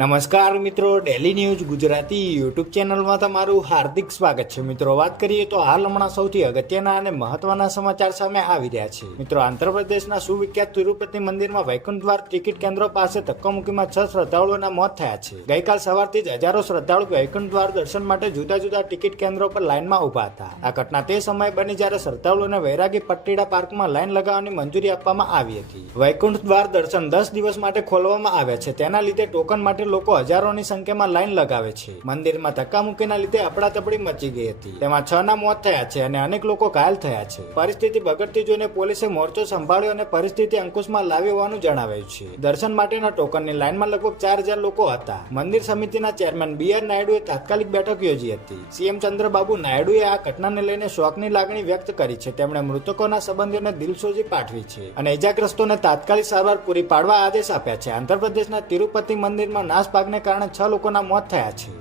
નમસ્કાર મિત્રો, daily news Gujarati YouTube ચેનલમાં તમારું હાર્દિક સ્વાગત છે. મિત્રો, વાત કરીએ તો હાલ હમણાં સૌથી અગત્યના અને મહત્વના સમાચાર સામે આવી રહ્યા છે. મિત્રો, આંધ્રપ્રદેશના સુવિખ્યાત તિરુપતિ મંદિરમાં વૈકુંઠ દ્વાર ટિકિટ કેન્દ્રો પાસે ધક્કામુક્કીમાં 6 શ્રદ્ધાળુઓના મોત થયા છે. ગઈકાલ સવારથી જ હજારો શ્રદ્ધાળુ વૈકુંઠ દ્વાર દર્શન માટે જુદા જુદા ટિકિટ કેન્દ્રો પર લાઇનમાં ઉભા હતા. આ ઘટના તે સમયે બની જ્યારે શ્રદ્ધાળુઓને વૈરાગી પટ્ટીડા પાર્કમાં લાઇન લગાવવાની મંજૂરી આપવામાં આવી હતી. વૈકુંઠ દ્વાર દર્શન 10 દિવસ માટે ખોલવામાં આવ્યા છે. તેના લીધે ટોકન માટે લોકો હજારોની સંખ્યામાં લાઈન લગાવે છે. મંદિરમાં ધક્કામુક્કીના લીધે અફડાતફડી મચી ગઈ હતી. તેમાં 6 ના મોત થયા છે અને અનેક લોકો ઘાયલ થયા છે. પરિસ્થિતિ બગડતી જોઈને પોલીસે મોરચો સંભાળ્યો અને પરિસ્થિતિ અંકુશમાં લાવી હોવાનું જણાવાયું છે. દર્શન માટેના ટોકનની લાઈનમાં લગભગ 4000 લોકો હતા. મંદિર સમિતિના ચેરમેન બી આર નાયડુએ તાત્કાલિક બેઠક યોજી હતી. સીએમ ચંદ્રબાબુ નાયડુએ આ ઘટનાને લઈને શોકની લાગણી વ્યક્ત કરી છે. તેમણે મૃતકોના સંબંધીઓને દિલસોજી પાઠવી છે અને ઇજાગ્રસ્તોને તાત્કાલિક સારવાર પૂરી પાડવા આદેશ આપ્યા છે. આંધ્રપ્રદેશના તિરુપતિ મંદિરમાં નાસભાગને કારણે 6 લોકોના મોત થયા છે.